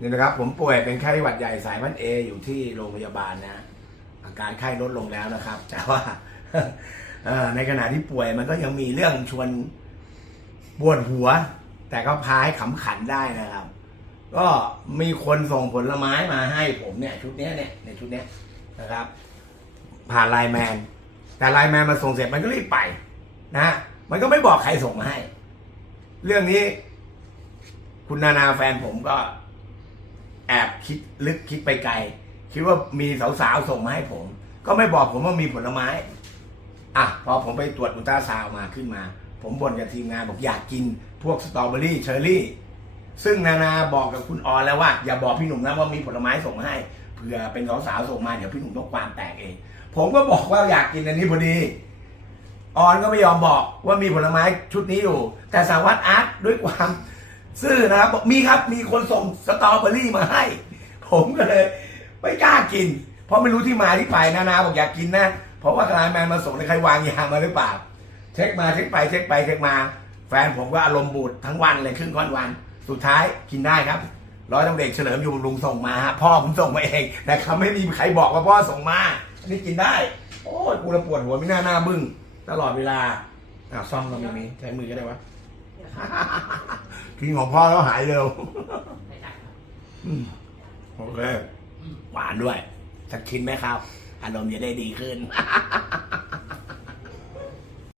นี่นะครับผมป่วยเป็นไข้หวัดใหญ่สายพันเออยู่ที่โรงพยาบาลนะ อาการไข้ลดลงแล้วนะครับ แต่ว่าในขณะที่ป่วยมันก็ยังมีเรื่องชวนปวดหัว แต่ก็พาให้ขำขันได้นะครับ ก็มีคนส่งผลไม้มาให้ผมเนี่ย ชุดนี้เนี่ยในชุดนี้นะครับ ผ่านไลน์แมน แต่ไลน์แมนมาส่งเสร็จมันก็รีบไป นะฮะมันก็ไม่บอกใครส่งมาให้ เรื่องนี้ คุณนานาแฟนผมก็ แอบคิดลึกคิดไปไกล คิดว่ามีสาวๆส่งมาให้ผม ก็ไม่บอกผมว่ามีผลไม้ อะพอผมไปตรวจอุลตราซาวมาขึ้นมา ผมบ่นกับทีมงานบอกอยากกินพวกสตรอเบอรี่เชอร์รี่ ซึ่งนานาบอกกับคุณออนแล้วว่า อย่าบอกพี่หนุ่มนะว่ามีผลไม้ส่งมาให้เผื่อเป็นสาวๆส่งมาเดี๋ยวพี่หนุ่มต้องความแตกเอง ผมก็บอกว่าอยากกินอันนี้พอดีออนก็ไม่ยอมบอกว่ามีผลไม้ชุดนี้อยู่ แต่สาวัตอาร์ตด้วยความ ซื่อนะครับบอกมีครับมีคนส่งสตรอเบอรี่มาให้ ผมก็เลยไม่กล้ากิน เพราะไม่รู้ที่มาที่ไปนานาบอกอยากกินนะ เพราะว่าไลน์แมนมาส่งในใครวางยามาหรือเปล่า เช็คมาเช็คไปเช็คไปเช็คมา แฟนผมก็อารมณ์บูดทั้งวันเลยครึ่งค่อนวัน สุดท้ายกินได้ครับร้อยตำรวจเอกเฉลิมอยู่บำรุงส่งมาฮะพ่อผมส่งมาเองแต่เขาไม่มีใครบอกว่าพ่อส่งมาอันนี้กินได้ โอ้ยกูระปวดหัวไม่น่าหน้าบึ้งตลอดเวลาอะซ่อมก็ไม่มีใช้มือก็ได้วะ กินของพ่อแล้วหายเร็วอืมโอเค หวานด้วย สักชิ้นไหมครับ อารมณ์จะได้ดีขึ้น